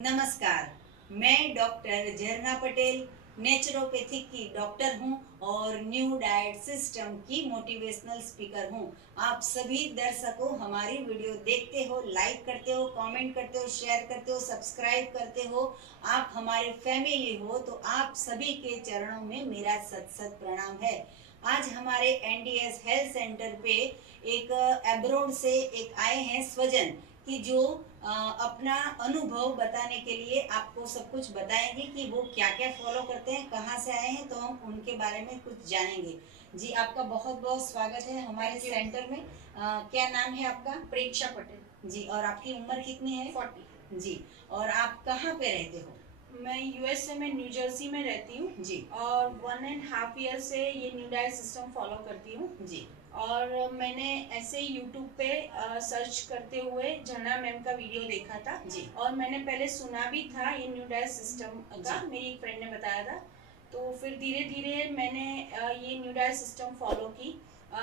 नमस्कार। मैं डॉक्टर झरना पटेल नेचुरोपैथिक की डॉक्टर हूं और न्यू डाइट सिस्टम की मोटिवेशनल स्पीकर हूं। आप सभी दर्शकों हमारी वीडियो देखते हो, लाइक करते हो, कमेंट करते हो, शेयर करते हो, सब्सक्राइब करते हो। आप हमारे फैमिली हो तो आप सभी के चरणों में मेरा सत सत प्रणाम है। आज हमारे एनडीएस हेल्थ सेंटर पे एक एब्रोड से एक आए हैं स्वजन कि जो अपना अनुभव बताने के लिए आपको सब कुछ बताएंगे कि वो क्या क्या फॉलो करते हैं, कहाँ से आए हैं, तो हम उनके बारे में कुछ जानेंगे। जी, आपका बहुत बहुत स्वागत है हमारे सेंटर में। क्या नाम है आपका? प्रेक्षा पटेल। जी, और आपकी उम्र कितनी है? 40। जी, और आप कहाँ पे रहते हो? मैं यूएसए में न्यू जर्सी में रहती हूँ जी। और 1.5 ईयर से ये न्यू डाइट सिस्टम फॉलो करती हूँ। जी। और मैंने ऐसे यूट्यूब पे सर्च करते हुए झरना मैम का वीडियो देखा था। जी। और मैंने पहले सुना भी था ये न्यू डाइट सिस्टम का, जी। मेरी एक फ्रेंड ने बताया था। तो फिर धीरे धीरे मैंने ये न्यू डाइट सिस्टम फॉलो की।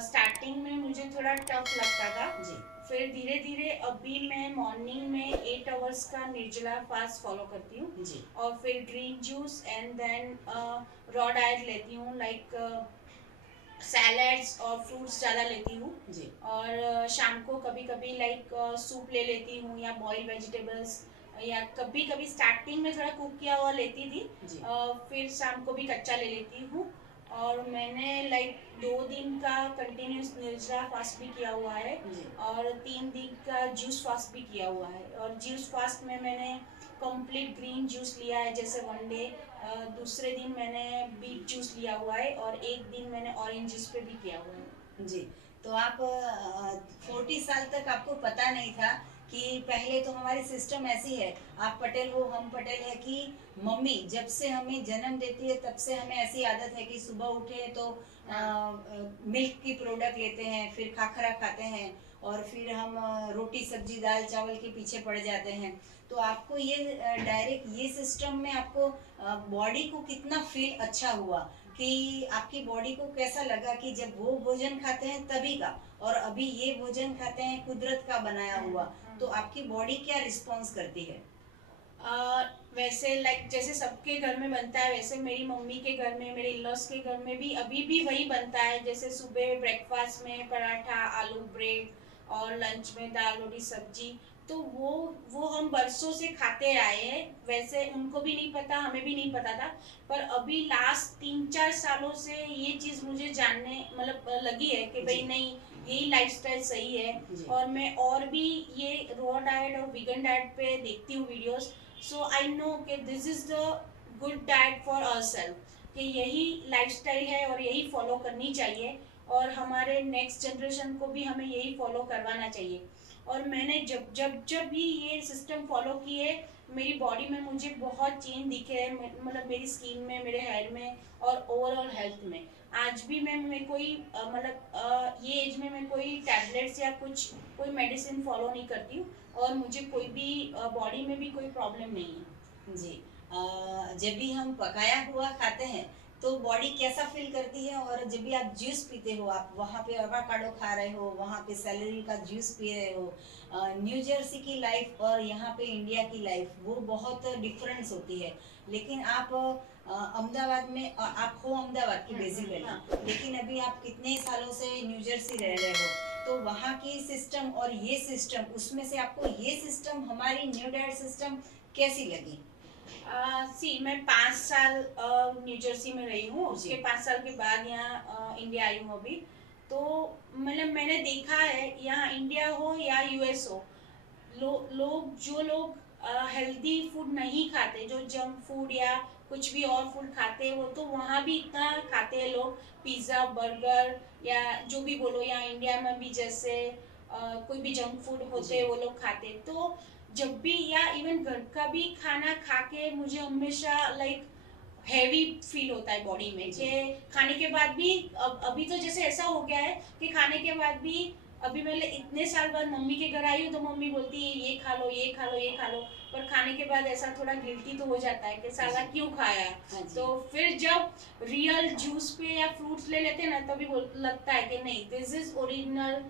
स्टार्टिंग में मुझे थोड़ा टफ लगता था। जी। फिर धीरे धीरे अभी मैं मॉर्निंग में 8 आवर्स का निर्जला फास्ट फॉलो करती हूँ। जी। और फिर green juice and then raw diet लेती हूँ, लाइक सैलड्स और फ्रूट्स ज़्यादा लेती हूँ। जी। और शाम को कभी कभी लाइक सूप ले लेती हूँ या बॉइल्ड वेजिटेबल्स, या कभी कभी स्टार्टिंग में थोड़ा कुक किया हुआ लेती थी। जी। फिर शाम को भी कच्चा ले लेती हूँ। और मैंने लाइक 2 दिन का कंटिन्यूस निर्जला फास्ट भी किया हुआ है। जी। और 3 दिन का जूस फास्ट भी किया हुआ है। और जूस फास्ट में मैंने कंप्लीट ग्रीन जूस लिया है, जैसे 1 डे। दूसरे दिन मैंने बीट जूस लिया हुआ है और एक दिन मैंने ऑरेंज जूस पे भी किया हुआ है। जी, तो आप 40 साल तक आपको पता नहीं था कि पहले तो हमारी सिस्टम ऐसी है, आप पटेल हो हम पटेल है, कि मम्मी जब से हमें जन्म देती है तब से हमें ऐसी आदत है कि सुबह उठे तो मिल्क की प्रोडक्ट लेते हैं, फिर खाखरा खाते हैं और फिर हम रोटी सब्जी दाल चावल के पीछे पड़ जाते हैं। तो आपको ये डायरेक्ट ये सिस्टम में आपको बॉडी को कितना फील अच्छा हुआ कि आपकी बॉडी को कैसा लगा कि जब वो भोजन खाते हैं तभी का और अभी ये भोजन खाते हैं कुदरत का बनाया हुआ, तो आपकी बॉडी क्या रिस्पॉन्स करती है? वैसे लाइक जैसे सबके घर में बनता है, वैसे मेरी मम्मी के घर में, मेरे इन-लॉज के घर में भी अभी भी वही बनता है। जैसे सुबह ब्रेकफास्ट में पराठा, आलू ब्रेड, और लंच में दाल रोटी सब्जी। तो वो हम बरसों से खाते आए हैं। वैसे उनको भी नहीं पता, हमें भी नहीं पता था। पर अभी लास्ट 3-4 सालों से ये चीज़ मुझे जानने मतलब लगी है कि भाई नहीं, यही लाइफस्टाइल सही है। और मैं और भी ये रॉ डाइट और वीगन डाइट पे देखती हूँ वीडियोस। सो आई नो कि this is the good diet for ourself, कि यही लाइफस्टाइल है और यही फॉलो करनी चाहिए। और हमारे नेक्स्ट जनरेशन को भी हमें यही फॉलो करवाना चाहिए। और मैंने जब जब जब भी ये सिस्टम फॉलो किए, मेरी बॉडी में मुझे बहुत चेंज दिखे हैं, मतलब मेरी स्किन में, मेरे हेयर में और ओवरऑल हेल्थ में। आज भी मैं कोई ये एज में मैं कोई टैबलेट्स या कुछ कोई मेडिसिन फॉलो नहीं करती हूँ। और मुझे कोई भी बॉडी में भी कोई प्रॉब्लम नहीं है। जी, जब भी हम पकाया हुआ खाते हैं तो बॉडी कैसा फील करती है, और जब भी आप जूस पीते हो, आप वहाँ पे एवोकाडो खा रहे हो, वहाँ पे सेलेरी का जूस पी रहे हो, न्यू जर्सी की लाइफ और यहाँ पे इंडिया की लाइफ वो बहुत डिफरेंस होती है। लेकिन आप अहमदाबाद में आप हो अहमदाबाद की बेसिकली, हाँ। लेकिन अभी आप कितने सालों से न्यू जर्सी रह रहे हो, तो वहाँ की सिस्टम और ये सिस्टम, उसमें से आपको ये सिस्टम हमारी न्यू डाइट सिस्टम कैसी लगी? मैं 5 साल न्यू जर्सी में रही हूँ। उसके 5 साल के बाद यहाँ इंडिया आई हूँ अभी। तो मतलब मैंने देखा है, यहाँ इंडिया हो या यूएस हो, जो लोग हेल्दी फूड नहीं खाते, जो जंक फूड या कुछ भी और फूड खाते हैं, वो तो वहाँ भी इतना खाते हैं लोग। पिज़्ज़ा बर्गर या जो भी बोलो, या इंडिया में भी जैसे कोई भी जंक फूड होते हैं वो लोग खाते हैं। तो जब भी, या इवन घर का भी खाना खा के मुझे हमेशा लाइक हैवी फील होता है बॉडी में, कि खाने के बाद भी अभी तो जैसे ऐसा हो गया है कि खाने के बाद भी, अभी मैं इतने साल बाद मम्मी के घर आई हूँ तो मम्मी बोलती है ये खा लो, ये खा लो, ये खा लो। पर खाने के बाद ऐसा थोड़ा गिल्टी तो हो जाता है कि साला क्यों खाया। तो फिर जब रियल जूस पे या फ्रूट्स ले लेते हैं ना, तभी लगता है कि नहीं, this is original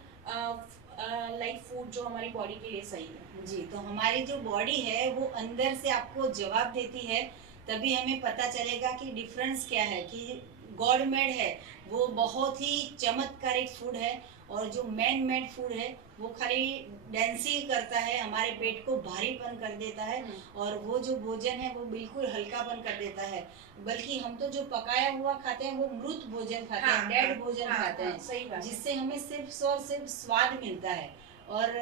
like food जो हमारी बॉडी के लिए सही है। जी, तो हमारी जो बॉडी है वो अंदर से आपको जवाब देती है, तभी हमें पता चलेगा कि डिफरेंस क्या है, कि गॉड मेड है वो बहुत ही चमत्कारिक फूड है, और जो मैन मेड फूड है वो खाली डेंसी करता है, हमारे पेट को भारीपन कर देता है, और वो जो भोजन है वो बिल्कुल हल्कापन कर देता है। बल्कि हम तो जो पकाया हुआ खाते हैं वो मृत भोजन खाते हाँ, हैं, डेड हाँ, भोजन हाँ, खाते हाँ, हैं, सही बात है। जिससे हमें सिर्फ और सिर्फ स्वाद मिलता है। और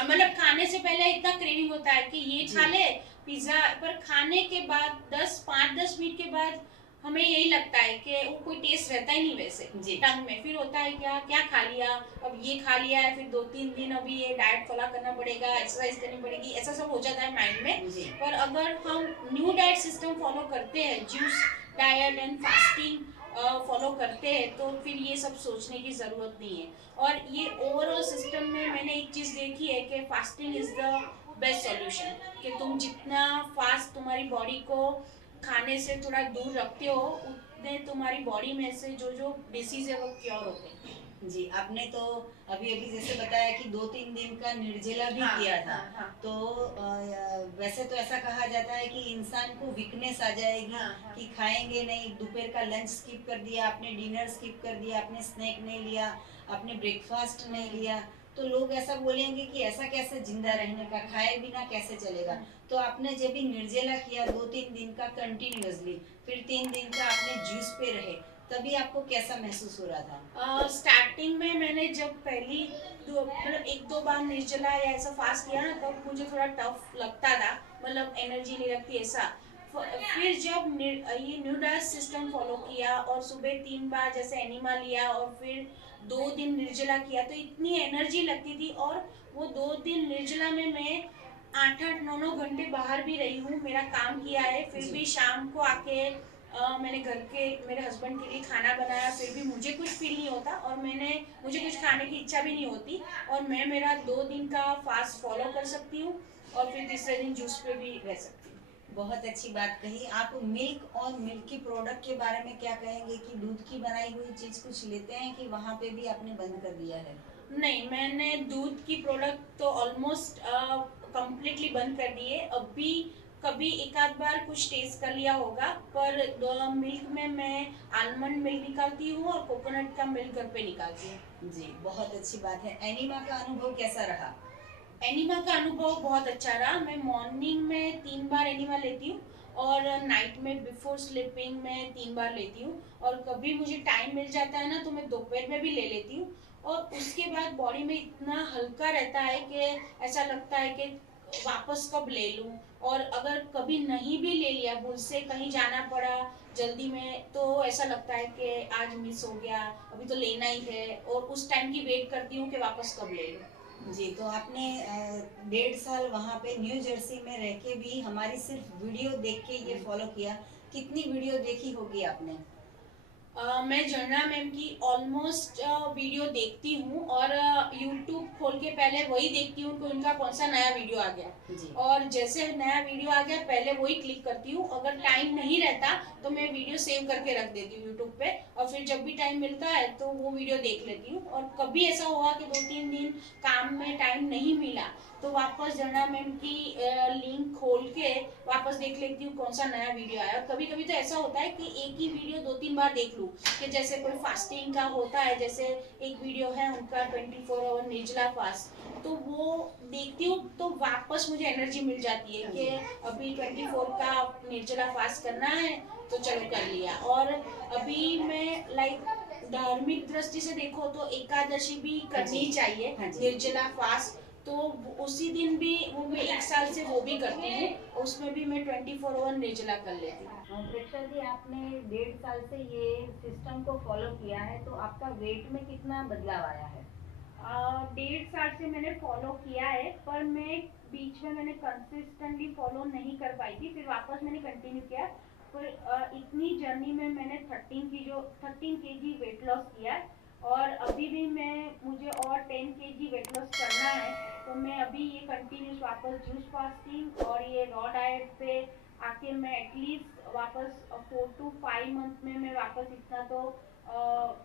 मतलब खाने से पहले इतना क्रेविंग होता है कि ये जी। खा ले पिज्जा, पर खाने के बाद 5-10 मिनट के बाद हमें यही लगता है कि वो कोई टेस्ट रहता ही नहीं वैसे जी। टंग में। फिर होता है क्या क्या खा लिया, अब ये खा लिया है, फिर 2-3 दिन अभी ये डाइट फॉलो करना पड़ेगा, एक्सरसाइज करनी पड़ेगी, ऐसा सब हो जाता है माइंड में। जी। पर अगर हम न्यू डाइट सिस्टम फॉलो करते हैं, juice diet and fasting follow करते हैं, तो फिर ये सब सोचने की ज़रूरत नहीं है। और ये ओवरऑल सिस्टम में मैंने एक चीज़ देखी है कि fasting is the best solution. कि तुम जितना फास्ट तुम्हारी बॉडी को खाने से थोड़ा दूर रखते हो, उतने तुम्हारी बॉडी में से जो जो डिसीज़ है वो क्योर होते हैं। जी, आपने तो अभी अभी जैसे बताया कि 2-3 दिन का निर्जला भी हाँ, किया था। हाँ, हाँ। तो वैसे तो ऐसा कहा जाता है कि इंसान को वीकनेस आ जाएगी, हाँ, हाँ। कि खाएंगे नहीं, दोपहर का लंच स्किप कर दिया आपने, डिनर स्किप कर दिया आपने, स्नैक नहीं लिया आपने, ब्रेकफास्ट नहीं लिया, तो लोग ऐसा बोलेंगे कि ऐसा कैसे जिंदा रहने का, खाए बिना कैसे चलेगा। तो आपने जब भी निर्जला किया 2-3 दिन का कंटिन्यूअसली, फिर 3 दिन का आपने जूस पे रहे, तभी आपको कैसा महसूस हो रहा था? स्टार्टिंग में मैंने जब पहली मतलब 1-2 बार निर्जला या ऐसा फास्ट किया ना, तब मुझे थोड़ा टफ लगता था, मतलब एनर्जी नहीं लगती ऐसा। फिर जब ये न्यू डाइट सिस्टम फॉलो किया और सुबह 3 बार जैसे एनिमा लिया और फिर 2 दिन निर्जला किया, तो इतनी एनर्जी लगती थी। और वो 2 दिन निर्जला में मैं 8-8 9-9 घंटे बाहर भी रही हूँ, मेरा काम किया है, फिर जी। भी शाम को आके मैंने घर के मेरे हस्बैंड के लिए खाना बनाया, फिर भी मुझे कुछ फील नहीं होता और मुझे कुछ खाने की इच्छा भी नहीं होती, और मैं मेरा 2 दिन का फास्ट फॉलो कर सकती हूँ और फिर तीसरे दिन जूस पे भी रह सकती हूँ। बहुत अच्छी बात कही आप। मिल्क और मिल्क की प्रोडक्ट के बारे में क्या कहेंगे, कि दूध की बनाई हुई चीज कुछ लेते हैं, कि वहाँ पे भी आपने बंद कर दिया है? नहीं, मैंने दूध की प्रोडक्ट तो ऑलमोस्ट कंप्लीटली बंद कर दी है। अभी कभी एक आध बार कुछ टेस्ट कर लिया होगा, पर मिल्क में मैं आलमंड मिल्क निकालती हूँ और कोकोनट का मिल्क घर पे निकालती हूँ। जी, बहुत अच्छी बात है। एनिमा का अनुभव कैसा रहा? एनिमा का अनुभव बहुत अच्छा रहा। मैं मॉर्निंग में 3 बार एनिमा लेती हूँ और नाइट में बिफोर स्लीपिंग में 3 बार लेती हूँ, और कभी मुझे टाइम मिल जाता है ना तो मैं दोपहर में भी ले लेती हूँ। और उसके बाद बॉडी में इतना हल्का रहता है कि ऐसा लगता है कि वापस कब ले लूँ। और अगर कभी नहीं भी ले लिया, भूल से कहीं जाना पड़ा जल्दी में, तो ऐसा लगता है कि आज मिस हो गया, अभी तो लेना ही है, और उस टाइम की वेट करती हूँ कि वापस कब ले लूँ। जी, तो आपने 1.5 साल वहाँ पे न्यू जर्सी में रह के भी हमारी सिर्फ वीडियो देख के ये फॉलो किया। कितनी वीडियो देखी होगी आपने? मैं झरना मैम की ऑलमोस्ट वीडियो देखती हूँ, और यूट्यूब खोल के पहले वही देखती हूँ कि उनका कौन सा नया वीडियो आ गया, जी। और जैसे नया वीडियो आ गया पहले वही क्लिक करती हूँ। अगर टाइम नहीं रहता तो मैं वीडियो सेव करके रख देती हूँ यूट्यूब पे, और फिर जब भी टाइम मिलता है तो वो वीडियो देख लेती हूँ। और कभी ऐसा हुआ कि 2-3 दिन काम में टाइम नहीं मिला, तो वापस झरना मैम की लिंक खोल के वापस देख लेती हूँ कौन सा नया वीडियो आया। और कभी कभी तो ऐसा होता है कि एक ही वीडियो 2-3 बार देख लूँ, कि जैसे कोई फास्टिंग का होता है, जैसे एक वीडियो है उनका 24 आवर निर्जला फास्ट, तो वो देखती हूँ तो वापस मुझे एनर्जी मिल जाती है कि अभी 24 का निर्जला फास्ट करना है, तो चलो कर लिया। और अभी मैं लाइक धार्मिक दृष्टि से देखो तो एकादशी भी करनी चाहिए, हाँ जी। निर्जला फास्ट। तो उसी दिन भी वो मैं 1 साल से वो भी करती हूँ, उसमें भी मैं 24 आवर निर्जला कर लेती हूँ। प्रेक्षा जी, आपने 1.5 साल से ये सिस्टम को फॉलो किया है, तो आपका वेट में कितना बदलाव आया है? 1.5 साल से मैंने फॉलो किया है, पर मैं बीच में मैंने कंसिस्टेंटली फॉलो नहीं कर पाई थी, फिर वापस मैंने कंटिन्यू किया। पर इतनी जर्नी में मैंने 13 केजी वेट लॉस किया है, और अभी भी मुझे और 10 केजी वेट लॉस करना है। तो मैं अभी ये कंटिन्यूस वापस जूस फास्टिंग और ये रॉ डाइट पे आके मैं एटलीस्ट वापस 4 to 5 मंथ में मैं वापस इतना तो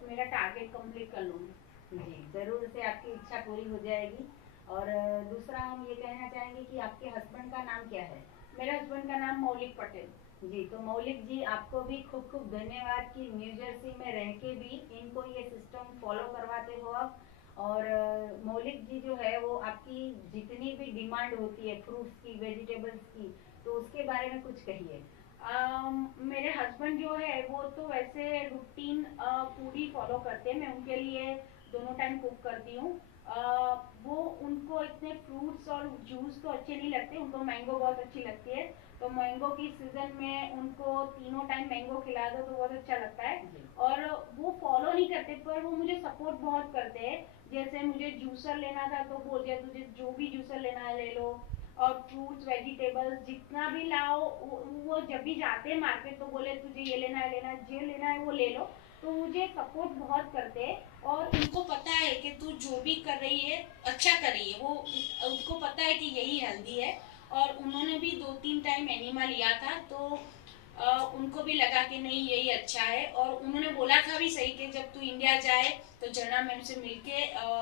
मेरा टारगेट कंप्लीट कर लूँगी। जी, ज़रूर से आपकी इच्छा पूरी हो जाएगी। और दूसरा हम ये कहना चाहेंगे कि आपके हस्बैंड का नाम क्या है? मेरे हस्बैंड का नाम मौलिक पटेल। जी, तो मौलिक जी आपको भी खूब खूब धन्यवाद कि न्यू जर्सी में रह के भी इनको ये सिस्टम फॉलो करवाते हो आप। और मौलिक जी जो है वो आपकी जितनी भी डिमांड होती है फ्रूट्स की, वेजिटेबल्स की, तो उसके बारे में कुछ कहिए। मेरे हस्बैंड जो है वो तो वैसे रूटीन फूड ही फॉलो करते हैं। मैं उनके लिए दोनों टाइम कुक करती हूँ। वो उनको इतने फ्रूट्स और जूस तो अच्छे नहीं लगते, उनको मैंगो बहुत अच्छी लगती है। तो मैंगो की सीजन में उनको तीनों टाइम मैंगो खिला दो तो बहुत अच्छा लगता है। और वो फॉलो नहीं करते पर वो मुझे सपोर्ट बहुत करते हैं। जैसे मुझे जूसर लेना था तो बोल दिया तुझे जो भी जूसर लेना है ले लो। और फ्रूट्स वेजिटेबल्स जितना भी लाओ, वो जब भी जाते हैं मार्केट तो बोले तुझे ये लेना है, जो लेना है वो ले लो। तो मुझे सपोर्ट बहुत करते हैं और उनको पता है कि तू जो भी कर रही है अच्छा कर रही है। वो उनको पता है कि यही हेल्दी है। और उन्होंने भी 2-3 टाइम एनिमा लिया था तो उनको भी लगा कि नहीं यही अच्छा है। और उन्होंने बोला था भी सही कि जब तू इंडिया जाए तो झरना मैम से मिलके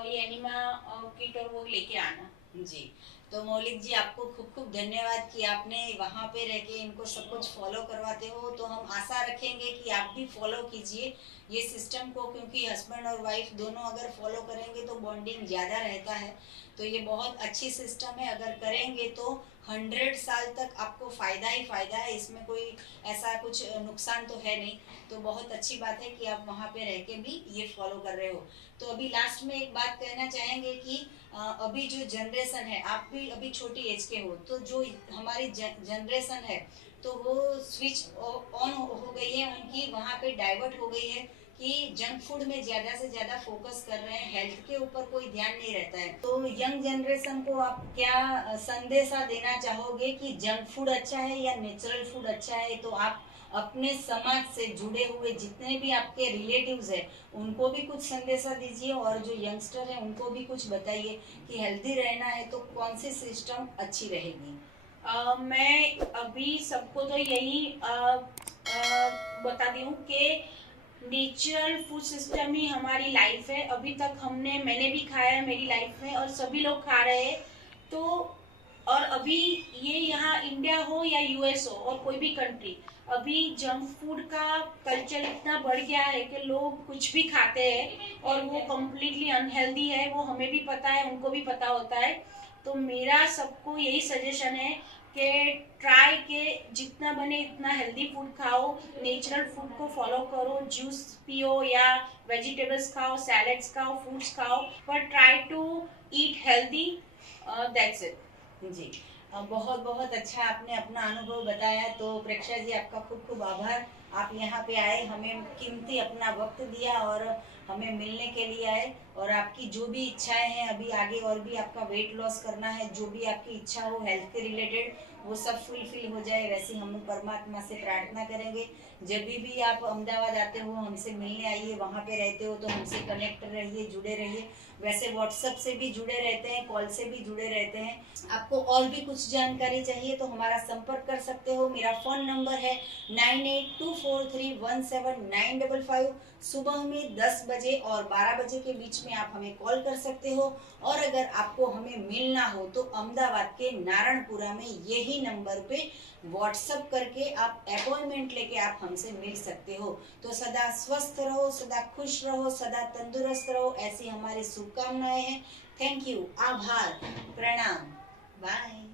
ये एनिमा किट और वो लेके आना। जी, तो मौलिक जी आपको खूब खूब धन्यवाद कि आपने वहाँ पे रह के इनको सब कुछ फॉलो करवाते हो। तो हम आशा रखेंगे कि आप भी फॉलो कीजिए ये सिस्टम को, क्योंकि हस्बैंड और वाइफ दोनों अगर फॉलो करेंगे तो बॉन्डिंग ज़्यादा रहता है। तो ये बहुत अच्छी सिस्टम है, अगर करेंगे तो 100 साल तक आपको फ़ायदा ही फ़ायदा है, इसमें कोई ऐसा कुछ नुकसान तो है नहीं। तो बहुत अच्छी बात है कि आप वहाँ पे रह के भी ये फॉलो कर रहे हो। तो अभी लास्ट में एक बात कहना चाहेंगे कि अभी जो जनरेशन है, आप भी अभी छोटी एज के हो, तो जो हमारी जनरेशन है तो वो स्विच ऑन हो गई है उनकी, वहाँ पे डाइवर्ट हो गई है कि जंक फूड में ज़्यादा से ज़्यादा फोकस कर रहे हैं, हेल्थ के ऊपर कोई ध्यान नहीं रहता है। तो यंग जनरेशन को आप क्या संदेशा देना चाहोगे कि जंक फूड अच्छा है या नेचुरल फूड अच्छा है? तो आप अपने समाज से जुड़े हुए जितने भी आपके रिलेटिव्स हैं उनको भी कुछ संदेशा दीजिए, और जो यंगस्टर है उनको भी कुछ बताइए कि हेल्दी रहना है तो कौन सी सिस्टम अच्छी रहेगी। मैं अभी सबको तो यही बताती हूँ कि नेचुरल फूड सिस्टम ही हमारी लाइफ है। अभी तक मैंने भी खाया है मेरी लाइफ में और सभी लोग खा रहे हैं। तो और अभी ये यहाँ इंडिया हो या यूएस हो और कोई भी कंट्री, अभी जंक फूड का कल्चर इतना बढ़ गया है कि लोग कुछ भी खाते हैं और वो कम्प्लीटली अनहेल्दी है। वो हमें भी पता है, उनको भी पता होता है। तो मेरा सबको यही सजेशन है कि ट्राई के जितना बने इतना हेल्दी फूड खाओ, नेचुरल फूड को फॉलो करो, जूस पियो या वेजिटेबल्स खाओ, सैलेड्स खाओ, फ्रूट्स खाओ, पर try to eat healthy. That's it. जी, बहुत बहुत अच्छा आपने अपना अनुभव बताया। तो प्रेक्षा जी आपका खूब खूब आभार, आप यहाँ पे आए, हमें कीमती अपना वक्त दिया और हमें मिलने के लिए आए। और आपकी जो भी इच्छाएं हैं अभी आगे, और भी आपका वेट लॉस करना है, जो भी आपकी इच्छा हो हेल्थ के रिलेटेड वो सब फुलफिल हो जाए, वैसे हम परमात्मा से प्रार्थना करेंगे। जब भी आप अहमदाबाद आते हो हमसे मिलने आइए, वहाँ पे रहते हो तो हमसे कनेक्ट रहिए, जुड़े रहिए। वैसे व्हाट्सएप से भी जुड़े रहते हैं, कॉल से भी जुड़े रहते हैं। आपको और भी कुछ जानकारी चाहिए तो हमारा संपर्क कर सकते हो। मेरा फ़ोन नंबर है 9824317955। सुबह में 10 बजे और 12 बजे के बीच में आप हमें कॉल कर सकते हो। और अगर आपको हमें मिलना हो तो अहमदाबाद के नारायणपुरा में यही नंबर पे व्हाट्सएप करके आप अपॉइंटमेंट लेके आप हमसे मिल सकते हो। तो सदा स्वस्थ रहो, सदा खुश रहो, सदा तंदुरुस्त रहो, ऐसी हमारी शुभकामनाएं हैं। थैंक यू, आभार, प्रणाम, बाय।